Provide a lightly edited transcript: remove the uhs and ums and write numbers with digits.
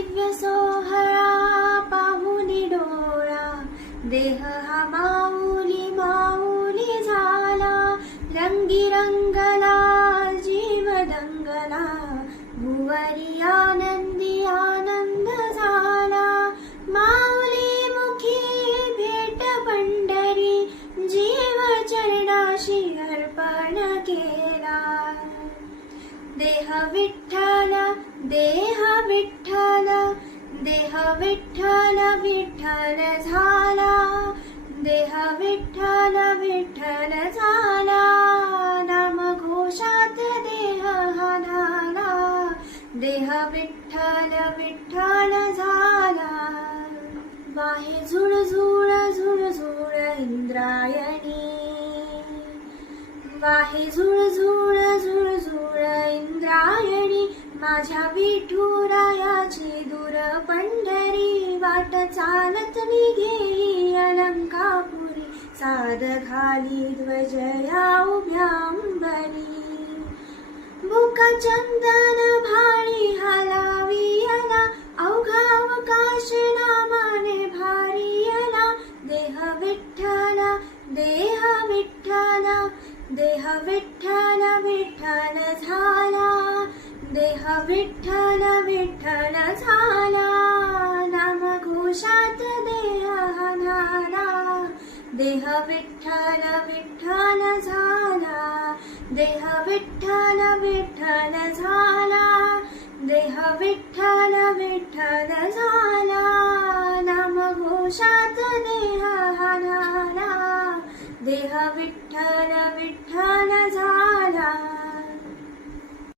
दिव्य सोहळा पाहुनी डोळा, देह हा माऊली माऊली झाला. रंगी रंगला जीव दंगला, भुवरी आनंदी आनंद झाला. माऊली मुखी भेट पंढरी, जीव चरणाशी अर्पण केला. देह विठ्ठल देह विठ्ठल, देह विठ्ठल विठ्ठल झाला. देह विठ्ठल विठ्ठल झाला, नामघोषात देह हा ढाला. देह विठ्ठल विठ्ठल झाला. वाहे झुळझुळ झुळझुळ इंद्रायणी, वाहे झुळझुळ झुळझुळ इंद्रायणी. माझ्या विठुरायाची दूर पंढरी, वाट चालत मी घेई अलंकापुरी. साद घाली ध्वज या उभ्या अंबरी, मुका चंदन भाळी हलावी आला. अवघा अवकाश नामाने भारी आला. देह विठ्ठल देह विठ्ठल, देह विठ्ठल विठ्ठल झाला. देह विठ्ठल विठ्ठल झाला, नामघोषात देह हा ढाला. देह विठ्ठल विठ्ठल झाला. देह विठ्ठल विठ्ठल झाला. देह विठ्ठल विठ्ठल झाला.